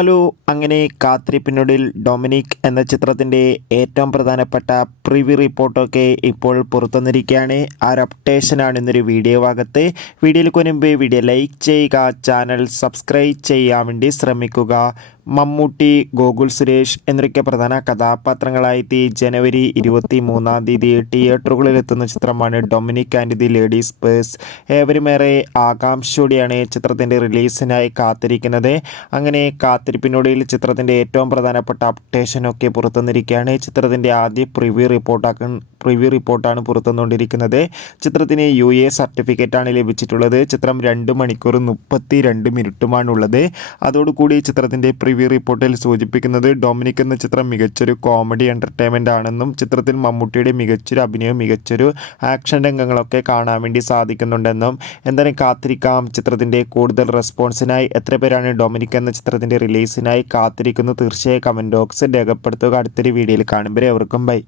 Hello, അങ്ങനെ കാത്തിരിപ്പിനൊടുവിൽ Dominic എന്ന ചിത്രത്തിൻ്റെ ഏറ്റവും പ്രധാനപ്പെട്ട പ്രിവ്യൂ റിപ്പോർട്ടൊക്കെ ഇപ്പോൾ പുറത്തുവന്നിരിക്കുകയാണ്. ആ ഒരു അപ്ഡേഷനാണ് ഇന്നൊരു വീഡിയോ ഭാഗത്ത്. വീഡിയോയിൽ മുൻപ് വീഡിയോ ലൈക്ക് ചെയ്യുക, ചാനൽ സബ്സ്ക്രൈബ് ചെയ്യാൻ വേണ്ടി ശ്രമിക്കുക. മമ്മൂട്ടി, ഗോകുൽ സുരേഷ് എന്നൊക്കെ പ്രധാന കഥാപാത്രങ്ങളായിട്ട് ജനുവരി 23 തിയേറ്ററുകളിലെത്തുന്ന ചിത്രമാണ് Dominic and the ladies' purse. ഏവരുമേറെ ആകാംക്ഷയോടെയാണ് ചിത്രത്തിൻ്റെ റിലീസിനായി കാത്തിരിക്കുന്നത്. അങ്ങനെ കാത്തിരിപ്പിനൊടുവിൽ ചിത്രത്തിൻ്റെ ഏറ്റവും പ്രധാനപ്പെട്ട അപ്ഡേഷനൊക്കെ പുറത്തുവന്നിരിക്കുകയാണ്. ചിത്രത്തിൻ്റെ ആദ്യ പ്രിവ്യൂ റിപ്പോർട്ടാണ് പുറത്തുവന്നുകൊണ്ടിരിക്കുന്നത്. ചിത്രത്തിന് UA സർട്ടിഫിക്കറ്റാണ് ലഭിച്ചിട്ടുള്ളത്. ചിത്രം 2 മണിക്കൂർ 32 മിനിറ്റുമാണുള്ളത്. അതോടുകൂടി ചിത്രത്തിൻ്റെ പ്രിവ്യൂ റിപ്പോർട്ടിൽ സൂചിപ്പിക്കുന്നത് ഡൊമിനിക് എന്ന ചിത്രം മികച്ചൊരു കോമഡി എൻ്റർടൈൻമെൻ്റ് ആണെന്നും ചിത്രത്തിൽ മമ്മൂട്ടിയുടെ മികച്ചൊരു അഭിനയവും മികച്ചൊരു ആക്ഷൻ രംഗങ്ങളൊക്കെ കാണാൻ വേണ്ടി സാധിക്കുന്നുണ്ടെന്നും. എന്തായാലും കാത്തിരിക്കാം ചിത്രത്തിൻ്റെ കൂടുതൽ റെസ്പോൺസിനായി. എത്ര പേരാണ് ഡൊമിനിക് എന്ന ചിത്രത്തിൻ്റെ റിലീസിനായി കാത്തിരിക്കുന്നു? തീർച്ചയായും കമൻറ്റ് ബോക്സിൽ രേഖപ്പെടുത്തുക. അടുത്തൊരു വീഡിയോയിൽ കാണുമ്പോൾ അവർക്കും ബൈ.